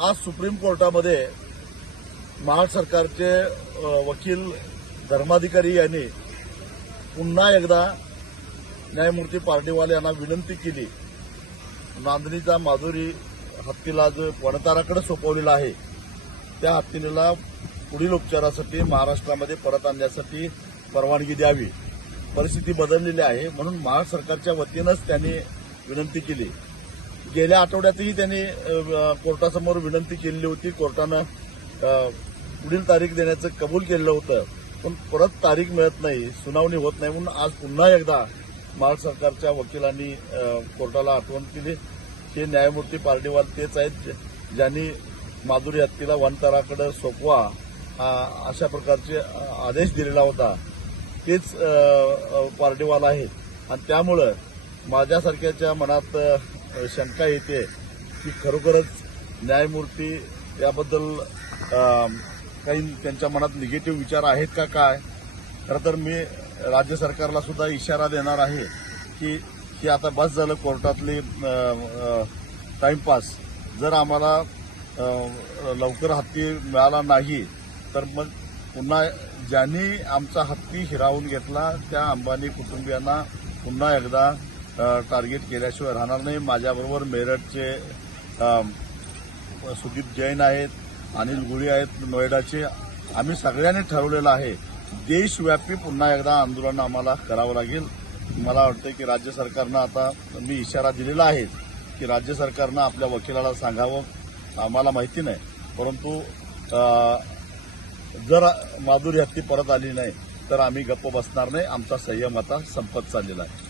आज सुप्रीम कोर्टामध्ये महाराष्ट्र सरकारचे वकील धर्माधिकारी यांनी पुन्हा एकदा न्यायमूर्ती पार्टीवाल यांना विनंती केली। नांदणीचा माधुरी हत्तीला जो वनताराकडे सोपवलेला आहे त्या हत्तीला पुढील उपचारासाठी महाराष्ट्रामध्ये परत आणण्यासाठी परवानगी द्यावी। परिस्थिती बदललेली आहे म्हणून महाराष्ट्र सरकारच्या वतीनंच त्यांनी विनंती केली। गेल्या आठवड्यातही त्यांनी कोर्टासमोर विनंती केलेली होती। कोर्टानं पुढील तारीख देण्याचं कबूल केलं होतं, पण परत तारीख मिळत नाही, सुनावणी होत नाही म्हणून आज पुन्हा एकदा महाराष्ट्र सरकारच्या वकिलांनी कोर्टाला आठवण केली की न्यायमूर्ती पार्टीवाल तेच आहेत ज्यांनी माधुरी हत्तीला वनतराकडे सोपवा अशा प्रकारचे आदेश दिलेला होता, तेच पार्टीवाल आहेत। आणि त्यामुळे माझ्यासारख्याच्या मनात शंका येते की खरोखरच न्यायमूर्ती याबद्दल काही त्यांच्या मनात निगेटिव्ह विचार आहेत का काय। खरं तर मी राज्य सरकारला सुद्धा इशारा देणार आहे की आता बस झालं कोर्टातली टाइमपास। जर आम्हाला लवकर हत्ती मिळाला नाही तर मग पुन्हा ज्यांनी आमचा हत्ती हिरावून घेतला त्या अंबानी कुटुंबियांना पुन्हा एकदा टार्गेट केल्याशिवाय राहणार नाही। माझ्याबरोबर मेरठचे सुदीप जैन आहेत, अनिल गुळी आहेत नोएडाचे। आम्ही सगळ्यांनी ठरवलेलं आहे देशव्यापी पुन्हा एकदा आंदोलन आम्हाला करावं लागेल। मला वाटतं की राज्य सरकारनं आता मी इशारा दिलेला आहे की राज्य सरकारनं आपल्या वकिलाला सांगावं, आम्हाला माहिती नाही, परंतु जर माधुरी हत्ती परत आली नाही तर आम्ही गप्प बसणार नाही। आमचा संयम आता संपत चाललेला आहे।